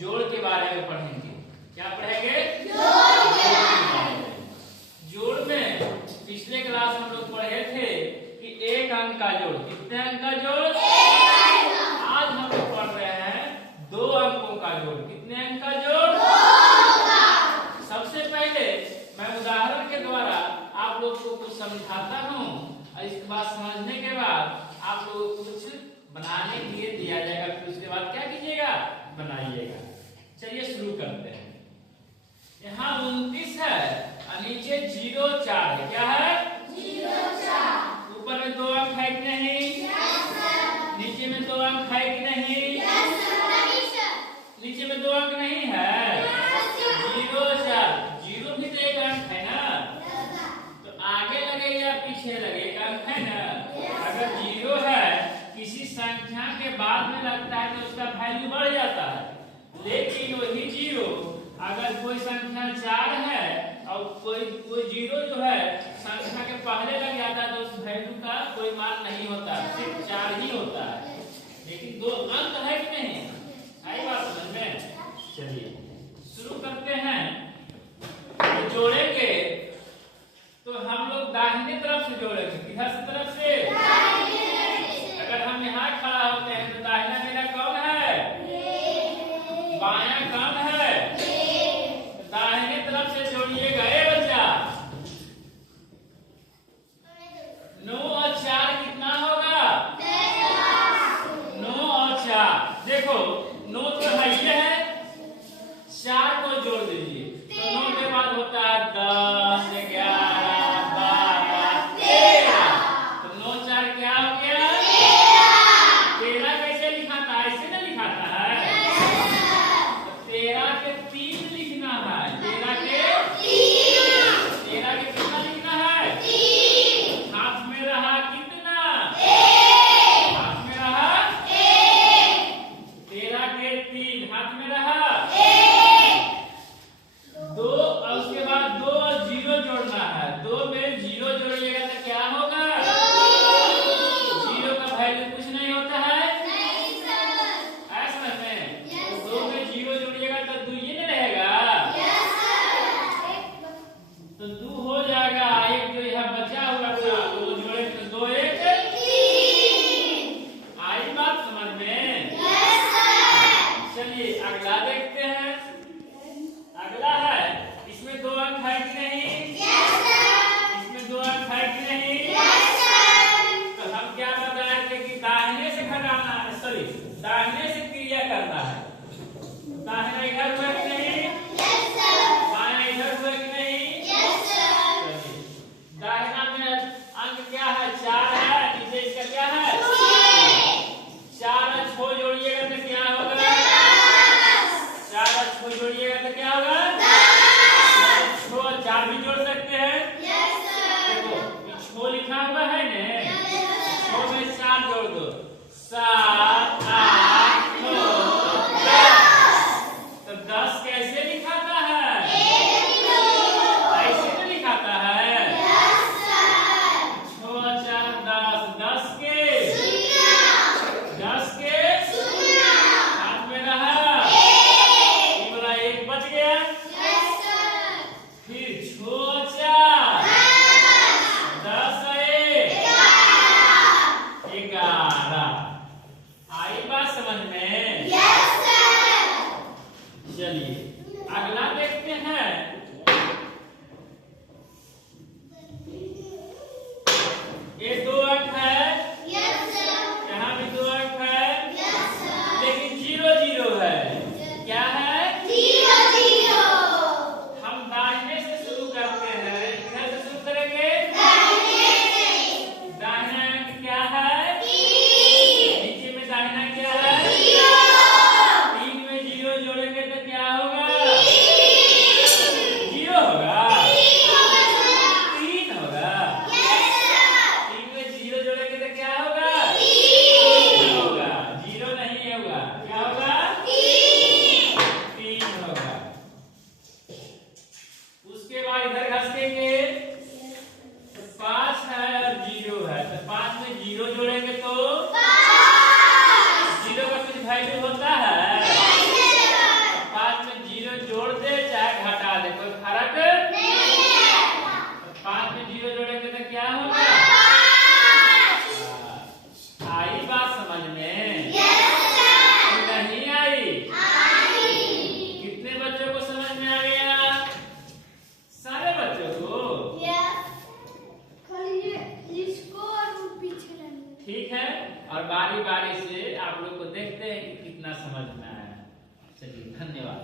जोड़ के बारे में पढ़ेंगे। क्या पढ़ेंगे? जोड़ में पिछले क्लास में हम लोग पढ़े थे कि एक अंक का जोड़। कितने अंक का जोड़? आज हम लोग पढ़ रहे हैं 2 अंकों का जोड़। कितने अंक का जोड़? सबसे पहले मैं उदाहरण के द्वारा आप लोग को कुछ समझाता हूँ और इसके बाद समझने के बाद आप लोग को कुछ बनाने के लिए दिया जाएगा, फिर उसके बाद क्या कीजिएगा? बनाइएगा। चलिए शुरू करते हैं। यहाँ 29 है और नीचे 0 4 है। क्या है? 0 4। ऊपर में 2 अंक है कि नहीं? नीचे में 2 अंक है कि नहीं? नीचे में 2 अंक नहीं है? 0 4। 0 भी तो एक अंक है ना, तो आगे लगे या पीछे लगे? एक अंक है ना। अगर 0 है किसी संख्या के बाद में लगता है तो उसका वैल्यू बढ़ जाता है, लेकिन वही 0 अगर कोई संख्या 4 है और कोई 0 जो है संख्या के पहले लग जाता है तो उस वैल्यू का कोई मान नहीं होता, सिर्फ 4 ही होता है। लेकिन 2 अंक है कि नहीं? आई बात समझ में? चलिए शुरू करते हैं। तो जोड़ेंगे तो हम लोग दाहिने तरफ से जोड़ेंगे। किधर से तरफ से? अगर हम यहाँ खड़ा होते हैं तो दाहिना मेरा कौन है? बायां कौन है? दाहिने तरफ से जोड़िएगा। ए बच्चा 9 और 4 कितना होगा? 9 और 4। देखो 9 तो है ये है, 4 को जोड़ दीजिए तो 9 के बाद होता है 10 11 12 13। तो 9 4 क्या हो गया? 13। कैसे लिखाता है? ऐसे ना लिखाता है। तो 13 के 3 लिखना है। 13 के कितना लिखना है? 3। हाथ में रहा कितना? 1। हाथ में रहा 1। 13 के 3 हाथ में रहा 1। 2 और उसके बाद 2 और 0 जोड़ना है। 2 में 0 जोड़िएगा तो क्या होगा? 0 का वैल्यू कुछ नहीं होता है। ऐसा में 2 में 0 जोड़िएगा तो 2 ये नहीं रहेगा। तो 2 हो जाएगा। एक जो यहाँ बचा हुआ था वो जोड़ेंगे तो 2 1 3। आई बात समझ में? चलिए अगला देखते हैं। अगला है, इसमें 2 अंक है कि नहीं? इसमें 2 अंक है कि नहीं? तो हम क्या बताए थे कि दाहिने से घटाना है, सॉरी दाहिने से क्रिया करना है। दाहिना इधर हुआ कि नहीं? बायां इधर हुआ कि नहीं? चलिए दाहिना में अंक क्या है? 4 है। नीचे इसका क्या है? 4 और 6 जोड़िएगा तो क्या होगा? 4 और 6 जोड़िएगा तो क्या होगा? 6 और 4 भी जोड़ सकते हैं। देखो 6 लिखा हुआ है ना, 6 में 4 जोड़ दो 7 8 9 10। तो 10 कैसे लिखाता है? ऐसे तो लिखाता है। 6 और 4 10। 10 के हाथ में रहा 1 बच गया। फिर 6 4 10 11। आई बात समझ में? चलिए अगला देखते हैं। ये 2 अंक है, यहाँ भी 2 अंक है, लेकिन 0 0 है। क्या है? हम दाहिने से शुरू करते हैं। किधर से शुरू करेंगे? दाहिना अंक क्या है? 3। नीचे में दाहिना क्या है? 3 में 0 जोड़ेंगे तो क्या होगा? में जीरो जोड़ेंगे तो क्या होगा? आई बात समझ में? नहीं आई? कितने बच्चों को समझ में आ गया? सारे बच्चों को? ठीक है, और बारी बारी से आप लोग को देखते हैं कि कितना समझ में आया। चलिए, धन्यवाद।